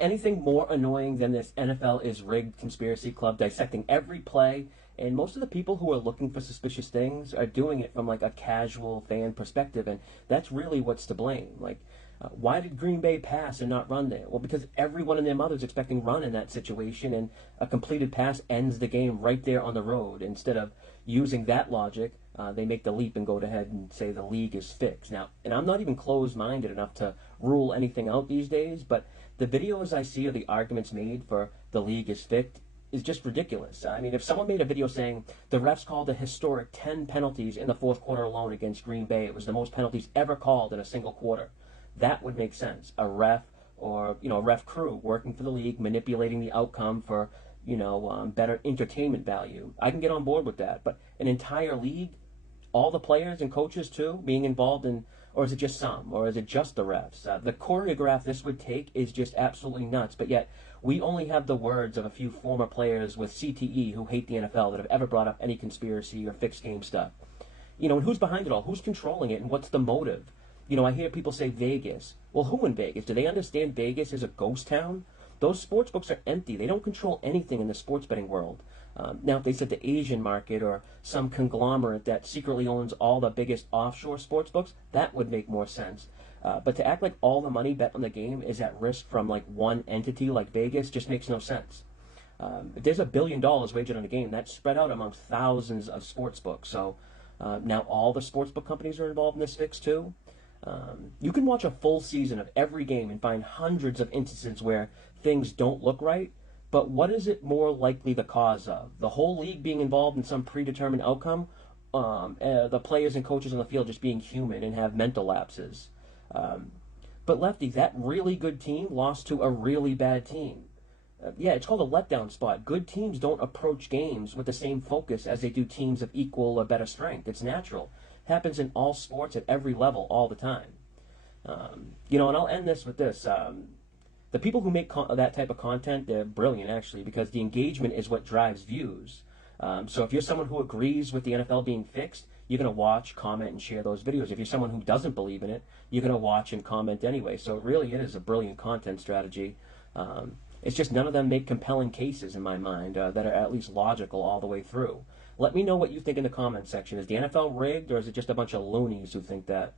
Anything more annoying than this NFL is rigged conspiracy club dissecting every play, and most of the people who are looking for suspicious things are doing it from like a casual fan perspective, and that's really what's to blame. Like, why did Green Bay pass and not run there? Well, because everyone and their mother's expecting run in that situation, and a completed pass ends the game right there on the road. Instead of using that logic, they make the leap and go ahead and say the league is fixed. Now, and I'm not even closed-minded enough to rule anything out these days, but the videos I see of the arguments made for the league is fixed is just ridiculous. I mean, if someone made a video saying the refs called a historic 10 penalties in the fourth quarter alone against Green Bay, it was the most penalties ever called in a single quarter, that would make sense. A ref or, a ref crew working for the league, manipulating the outcome for, better entertainment value. I can get on board with that. But an entire league, all the players and coaches too, being involved in, or is it just some, or is it just the refs? The choreograph this would take is just absolutely nuts, but yet we only have the words of a few former players with CTE who hate the NFL that have ever brought up any conspiracy or fixed game stuff. And who's behind it all? Who's controlling it, and what's the motive? I hear people say Vegas. Well, who in Vegas? Do they understand Vegas is a ghost town? Those sports books are empty. They don't control anything in the sports betting world. Now, if they said the Asian market or some conglomerate that secretly owns all the biggest offshore sports books, that would make more sense. But to act like all the money bet on the game is at risk from like one entity like Vegas just makes no sense. If there's $1 billion wagered on a game, that's spread out amongst thousands of sports books. So now all the sports book companies are involved in this fix too. You can watch a full season of every game and find hundreds of instances where things don't look right, but what is it more likely the cause of? The whole league being involved in some predetermined outcome? The players and coaches on the field just being human and have mental lapses? But Lefty, that really good team lost to a really bad team. Yeah, it's called a letdown spot. Good teams don't approach games with the same focus as they do teams of equal or better strength. It's natural. Happens in all sports at every level all the time. And I'll end this with this. The people who make that type of content, they're brilliant, actually, because the engagement is what drives views. So if you're someone who agrees with the NFL being fixed, you're going to watch, comment, and share those videos. If you're someone who doesn't believe in it, you're going to watch and comment anyway. So it is a brilliant content strategy. It's just none of them make compelling cases in my mind that are at least logical all the way through. Let me know what you think in the comment section. Is the NFL rigged, or is it just a bunch of loonies who think that?